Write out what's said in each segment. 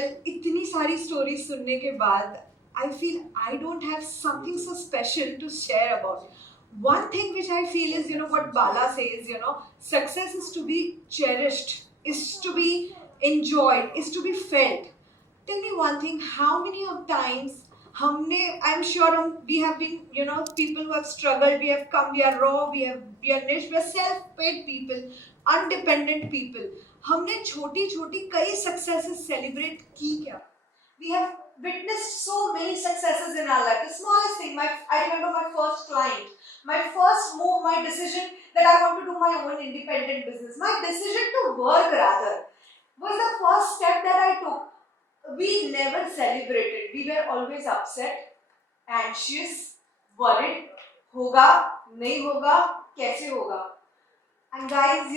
Well, इतनी सारी stories सुनने के बाद, I feel I don't have something so special to share about. One thing which I feel is, what Bala says, success is to be cherished, is to be enjoyed, is to be felt. Tell me one thing, how many of times I'm sure we have been, people who have struggled, we have come, we are raw, we are niche, we are self-paid people, independent people. हमने छोटी छोटी कई successes celebrate की क्या? We have witnessed so many successes in our life. The smallest thing, I remember my first client, my first move, my decision that I want to do my own independent business, my decision to work rather, was the first step that I took. We never celebrated. We were always upset, anxious, worried. होगा, नहीं होगा, कैसे होगा? And guys,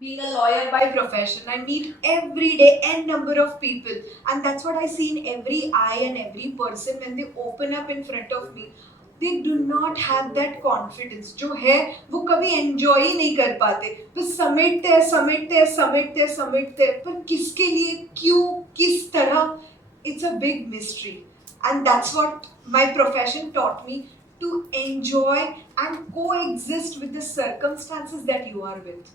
being a lawyer by profession, I meet every day n number of people, and that's what I see in every eye and every person when they open up in front of me. They do not have that confidence. जो है वो कभी enjoy ही नहीं कर पाते, बस समेटते हैं समेटते हैं समेटते हैं समेटते हैं, पर किसके लिए, क्यों, किस तरह? It's a big mystery, and that's what my profession taught me, to enjoy and coexist with the circumstances that you are with.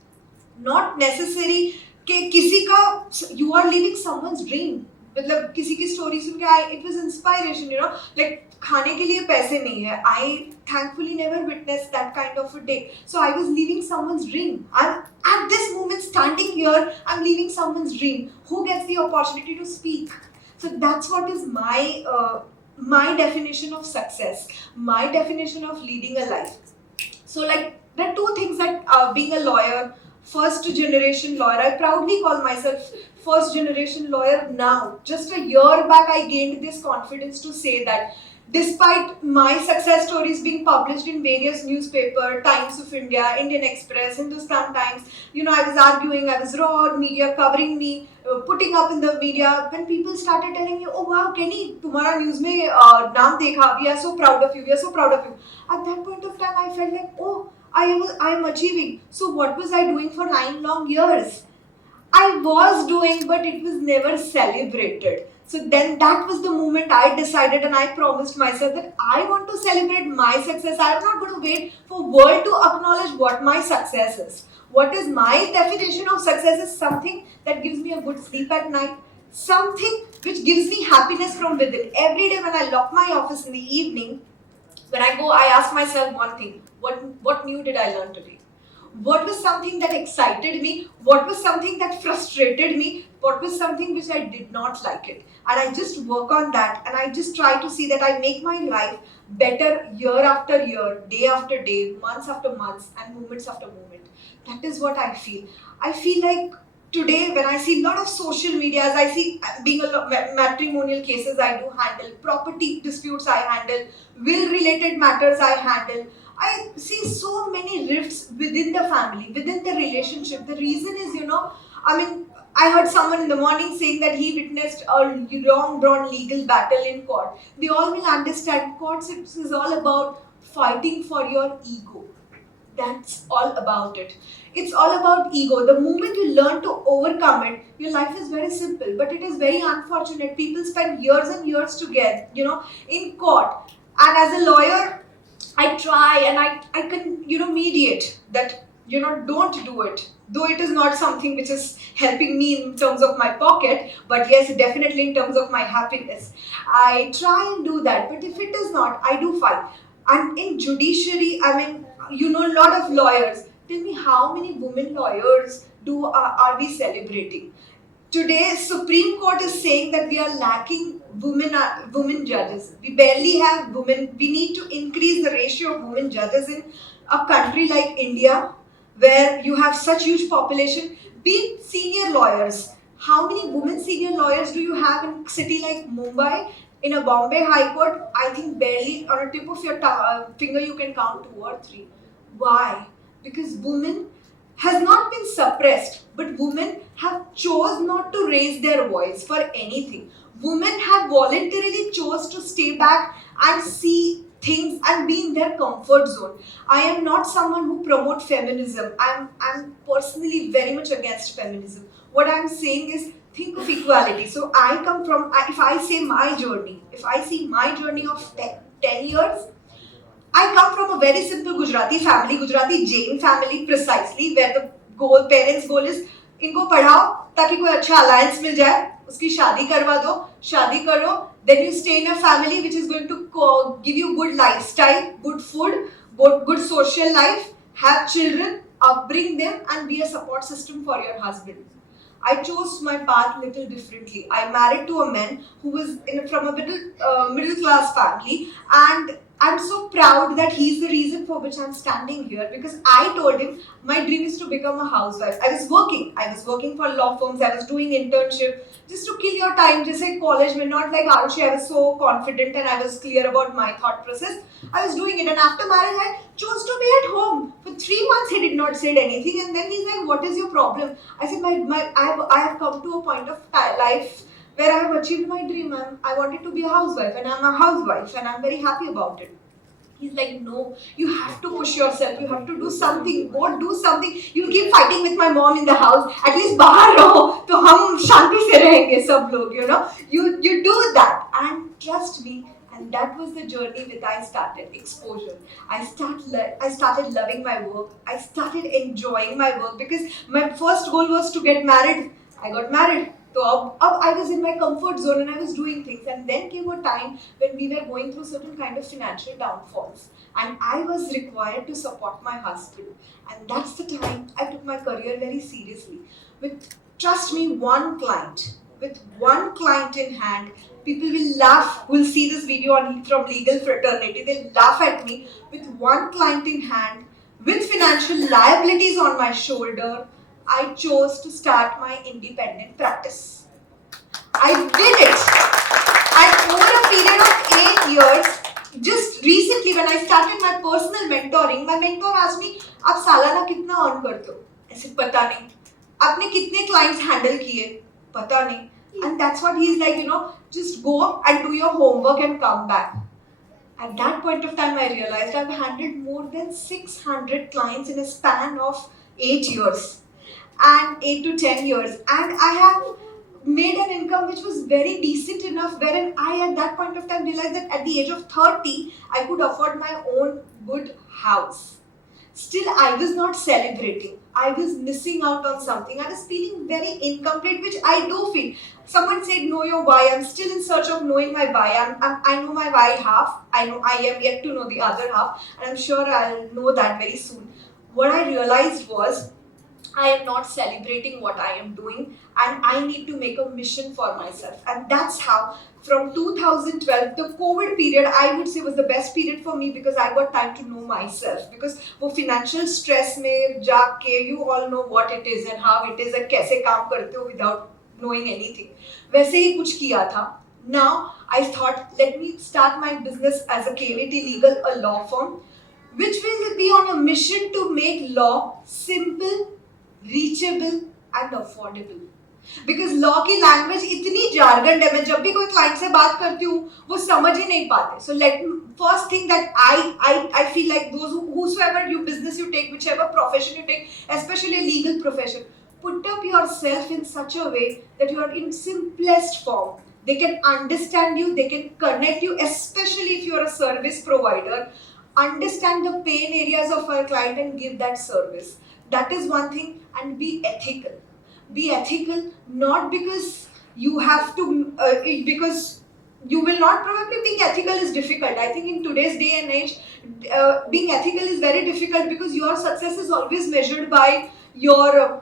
Not necessary कि किसी का you are living someone's dream. मतलब किसी की story सुन के it was inspiration, like खाने के लिए पैसे नहीं है. I thankfully never witnessed that kind of a day. So I was living someone's dream. I'm at this moment standing here, I'm living someone's dream. Who gets the opportunity to speak? So that's what is my definition of success, my definition of leading a life. So like there are two things that being a lawyer, first generation lawyer, I proudly call myself first generation lawyer now. Just a year back I gained this confidence to say that despite my success stories being published in various newspapers, Times of India, Indian Express, Hindustan Times, I was arguing, I was raw, media covering me, putting up in the media. When people started telling me, oh wow, Kenny, तुम्हारा news में नाम देखा, we are so proud of you, we are so proud of you. At that point of time, I felt like, oh, I am achieving. So what was I doing for 9 long years? I was doing, but it was never celebrated. So then that was the moment I decided and I promised myself that I want to celebrate my success. I'm not going to wait for world to acknowledge what my success is. What is my definition of success is something that gives me a good sleep at night, something which gives me happiness from within. Every day when I lock my office in the evening, when I go, I ask myself one thing, what new did I learn today? What was something that excited me? What was something that frustrated me? What was something which I did not like it? And I just work on that, and I just try to see that I make my life better year after year, day after day, months after months, and moments after moment. That is what I feel. I feel like today when I see a lot of social medias, I see being matrimonial cases I do handle, property disputes I handle, will related matters I handle. I see so many rifts within the family, within the relationship. The reason is, I heard someone in the morning saying that he witnessed a long drawn legal battle in court. We all will understand courts is all about fighting for your ego. That's all about it. It's all about ego. The moment you learn to overcome it, your life is very simple. But it is very unfortunate. People spend years and years together, in court. And as a lawyer, I try and I can, mediate that, don't do it. Though it is not something which is helping me in terms of my pocket, but yes, definitely in terms of my happiness. I try and do that. But if it is not, I do fight. And in judiciary, a lot of lawyers. Tell me how many women lawyers are we celebrating? Today, Supreme Court is saying that we are lacking women judges. We barely have women. We need to increase the ratio of women judges in a country like India, where you have such huge population. Be senior lawyers. How many women senior lawyers do you have in a city like Mumbai? In a Bombay High Court, I think barely on a tip of your finger you can count 2 or 3. Why? Because women has not been suppressed, but women have chose not to raise their voice for anything. Women have voluntarily chose to stay back and see things and be in their comfort zone. I am not someone who promotes feminism. I'm personally very much against feminism. What I'm saying is think of equality. So I come from, if I say my journey, if I see my journey of 10 years, I come from a very simple Gujarati family, Gujarati Jain family precisely, where the parents' goal is इनको पढ़ाओ ताकि कोई अच्छा alliance मिल जाए, उसकी शादी करवा दो, शादी करो, then you stay in a family which is going to give you good lifestyle, good food, good social life, have children, upbring them, and be a support system for your husband. I chose my path little differently. I married to a man who was from a middle class family, and I'm so proud that he's the reason for which I'm standing here, because I told him my dream is to become a housewife. I was working for law firms. I was doing internship just to kill your time. Just like college, but not like Arushi. I was so confident and I was clear about my thought process. I was doing it, and after marriage, I chose to be at home. For 3 months, he did not say anything, and then he's like, "What is your problem?" I said, I have come to a point of life where I have achieved my dream. I wanted to be a housewife, and I'm a housewife, and I'm very happy about it. He's like, no, you have to push yourself. You have to do something. Go do something. You keep fighting with my mom in the house. At least बाहर रहो तो हम शांति से रहेंगे सब लोग. You know, you do that, and trust me. And that was the journey with I started exposure. I started loving my work. I started enjoying my work, because my first goal was to get married. I got married. So I was in my comfort zone and I was doing things. And then came a time when we were going through certain kind of financial downfalls. And I was required to support my husband. And that's the time I took my career very seriously. Trust me, with one client in hand, people will laugh, who will see this video from Legal Fraternity. They'll laugh at me. With one client in hand, with financial liabilities on my shoulder, I chose to start my independent practice. I did it. And over a period of 8 years, just recently when I started my personal mentoring, my mentor asked me, "आप सालाना कितना earn करते हो?" I said, "पता नहीं." आपने कितने clients handle किए? पता नहीं. And that's what he's like, just go and do your homework and come back. At that point of time, I realized I've handled more than 600 clients in a span of 8 years. And 8 to 10 years, and I have made an income which was very decent enough, wherein I at that point of time realized that at the age of 30 I could afford my own good house. Still, I was not celebrating. I was missing out on something. I was feeling very incomplete, which I do feel. Someone said, know your why. I'm still in search of knowing my why. I know my why half. I am yet to know the other half, and I'm sure I'll know that very soon. What I realized was, I am not celebrating what I am doing, and I need to make a mission for myself. And that's how, from 2012, the COVID period, I would say was the best period for me, because I got time to know myself. Because वो financial stress में जाके, you all know what it is and how it is and कैसे काम करते हो without knowing anything. वैसे ही कुछ किया था. Now I thought, let me start my business as a KVT Legal, a law firm, which will be on a mission to make law simple, reachable and affordable. Because law की language इतनी jargon है, मैं जब भी कोई client से बात करती हूँ वो समझ ही नहीं पाते. So first thing that I feel like whosoever you business you take, whichever profession you take, especially a legal profession, put up yourself in such a way that you are in simplest form. They can understand you, they can connect you, especially if you are a service provider. Understand the pain areas of our client and give that service. That is one thing. And be ethical. Be ethical, not because you have to, because you will not, probably being ethical is difficult. I think in today's day and age, being ethical is very difficult, because your success is always measured by your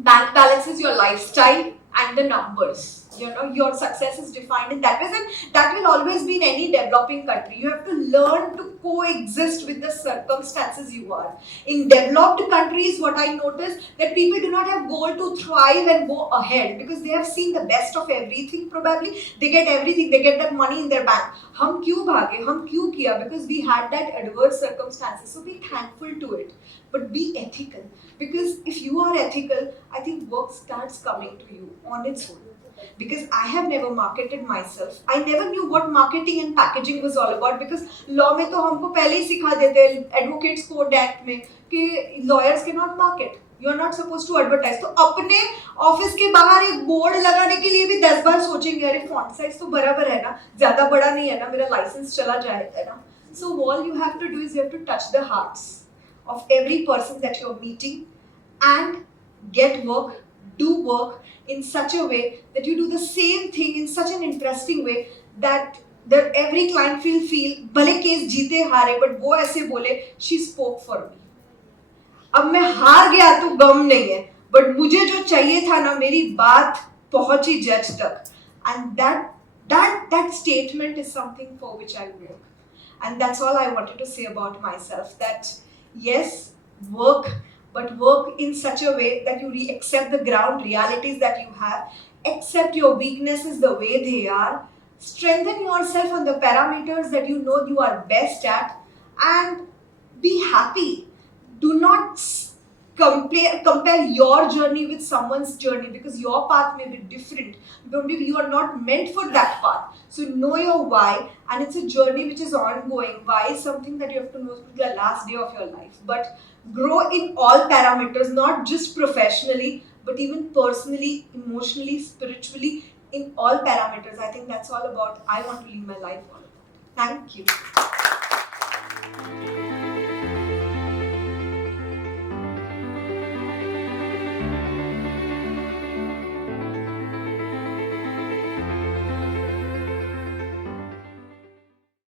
bank balances, your lifestyle and the numbers. Your success is defined in that way, and that will always be in any developing country. You have to learn to coexist with the circumstances you are. In developed countries, what I notice, that people do not have goal to thrive and go ahead, because they have seen the best of everything. Probably they get everything, they get that money in their bank. हम क्यों भागे, हम क्यों किया? Because we had that adverse circumstances. So be thankful to it, but be ethical. Because if you are ethical, I think work starts coming to you on its own. Because I have never marketed myself. I never knew what marketing and packaging was all about, because law में तो हमको पहले ही सिखा देते हैं, Advocates Code Act में, कि lawyers cannot market. You are not suppose to advertise. तो अपने ऑफिस के बाहर एक बोर्ड लगाने के लिए भी 10 बार सोचेंगे, अरे फॉन्ट साइज तो बराबर है ना, ज्यादा बड़ा नहीं है ना, मेरा लाइसेंस चला जाएगा ना. So all you have to do is you have to touch the hearts of every person that you're meeting and get work, do work in such a way that you do the same thing in such an interesting way that every client will feel भले case जीते हारे but वो ऐसे बोले she spoke for me. अब मैं हार गया तो गम नहीं है, बट मुझे जो चाहिए था ना, मेरी बात पहुंची जज तक. And that statement is something for which I work. And that's all I wanted to say about myself, that yes, work, but work in such a way that you accept the ground realities that you have, accept your weaknesses the way they are, strengthen yourself on the parameters that you know you are best at, and be happy. Do not compare your journey with someone's journey, because your path may be different. Maybe you are not meant for that path. So know your why, and it's a journey which is ongoing. Why is something that you have to know to the last day of your life. But grow in all parameters, not just professionally, but even personally, emotionally, spiritually, in all parameters. I think that's all about I want to live my life all about. Thank you.